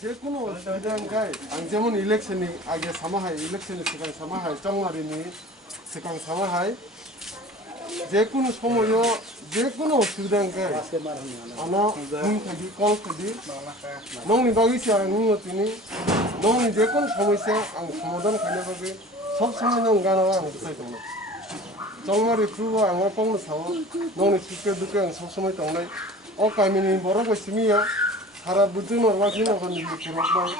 제꾸노 시장가이 안제문 일렉션이 아게 사마하이 일렉션이 시간 사마하이 정말이니 시간 사마하이 제꾸노 소모요 제꾸노 시장가이 아나 문타기 꼴타기 농니 바기시 아는 것들이 농니 제꾸노 소모시야 안 소모던 가려가기 सबসমय는 가나와 안 쓰이던 정말이 그거 안 와뽕는 사고 농니 쉽게 듣게 सबসমय 동네 가미니 뭐라고 심이야 사라 부정을 와키는 건 그렇고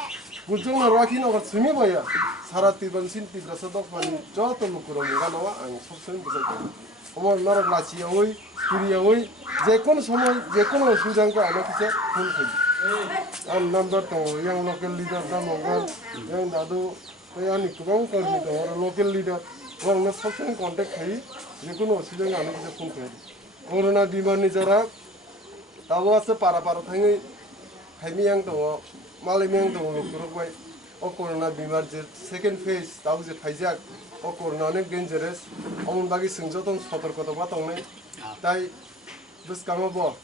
부정을 와키는 건 스미 봐야 사라 띠번 신띠라서 덕분에 저도 뭐 그런 거 나와 안 속선 부서져 어머 나라 라치 영의 둘이 영의 제건 소모 제건 수장과 안 하기서 분투 안 넘버 또 양 로컬 리더다 뭔가 양 나도 아니 그건 거기도 로컬 리더 뭔가 속선 컨택해 제건 수장이 안 하기서 분투 코로나 비만이 저라 tawas para thangi haimiyang to malimyang to kuroi corona bimar je second phase tawas phaijak corona ne dangerous amon bagi singjoton sotorkota batongne tai buskamo bo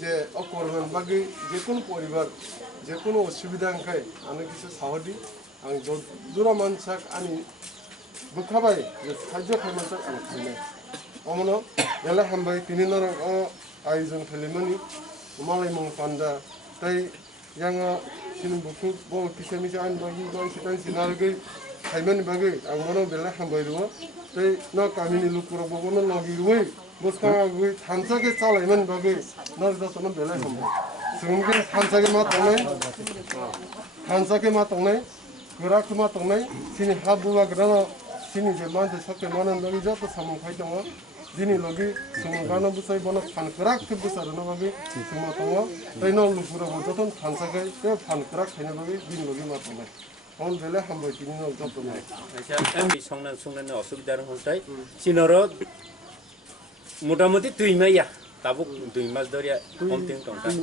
je corona bagi je kono poribar je kono osubida khai ani kichu sahodi ang dura mansak ani bukhabai je sajjo khaimansak ang khine omono yala hambai tininarang 아이전 펠리머니 우마이 몽판다 타이 양아 신은 부쿠 보 키세미지 안 바기 건 시간 지나르게 하이면 바기 안고노 벨라 함바이로 타이 나 까미니 루쿠로 보고는 너기로이 모스카가 탄사게 살아이면 바기 너도 손은 벨라 함바 지금게 탄사게 마동네 그라크 마동네 신이 하부가 그러나 신이 제만데 석게 많은 너기 저도 삼은 가이정어 Dini lagi semua karena busai bonak fan kerak ke busar na bagi semua tongo tainol lupura bojoton fan sagai te fan kerak hanya bagi dini lagi matong on bele hambo kini no job na আমি সংনান অসুবিধার হতাই চিনর মোটামুটি 2 মাইয়া তাবুক 2 মাস ধরিয়া কমতিং টংটা 2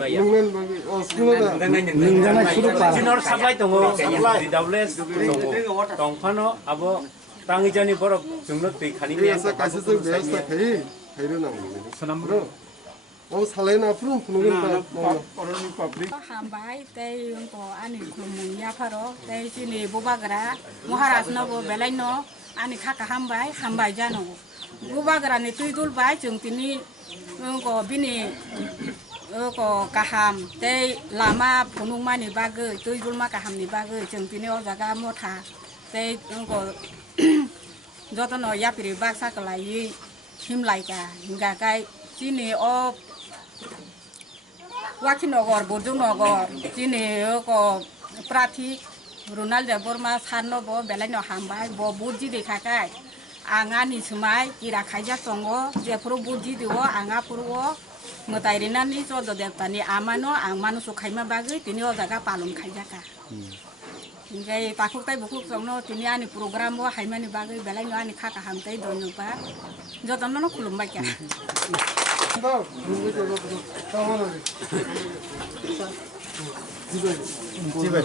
মাইয়া nungen bagi skula da চিনর সাপ্লাই দङ DWS দङ টংফানো আবো 당이전이 버럭 중로 때 가니게 그래서 가서서 배웠어 배를 나오는 사람으로 살레나 프롬 프로그램 어른이 퍼블릭 함바이 때용도 아니 그문야 파로 때지니 보바그라 모하라스나 보 벨라이노 아니 카카 함바이 자노 보바그라니 tuidul 바이 정티니 거 비니 거 가함 때 라마 보능만이 바그 tuidul마 가함니 바그 정티니 어자가 모타 때거 যতন ইয়াপিরি বাক্সা কলাই হিমলাইকা হিমগাকাই চিনি অ ওয়াকিনগর বর্জনগর চিনি ক প্রাথী রুনালদে বর্মা সানব বেলাইন হামবাই ব বুজি দেখাকাই আঙা নিসুমাই কিরা খাইজা দङ যেফোর বুজি দিও আঙা পুরো মতাইরিনানি জদ দেবতানি আমানো আং মানুষ খাইমা বাগৈ তিনি অজাগা পালন খাইজাকা Ingai takut tay buku sono tini ani program wa haimani bagai belai no ani khaka hamtai donu pa jotono no kulum ba kya 지배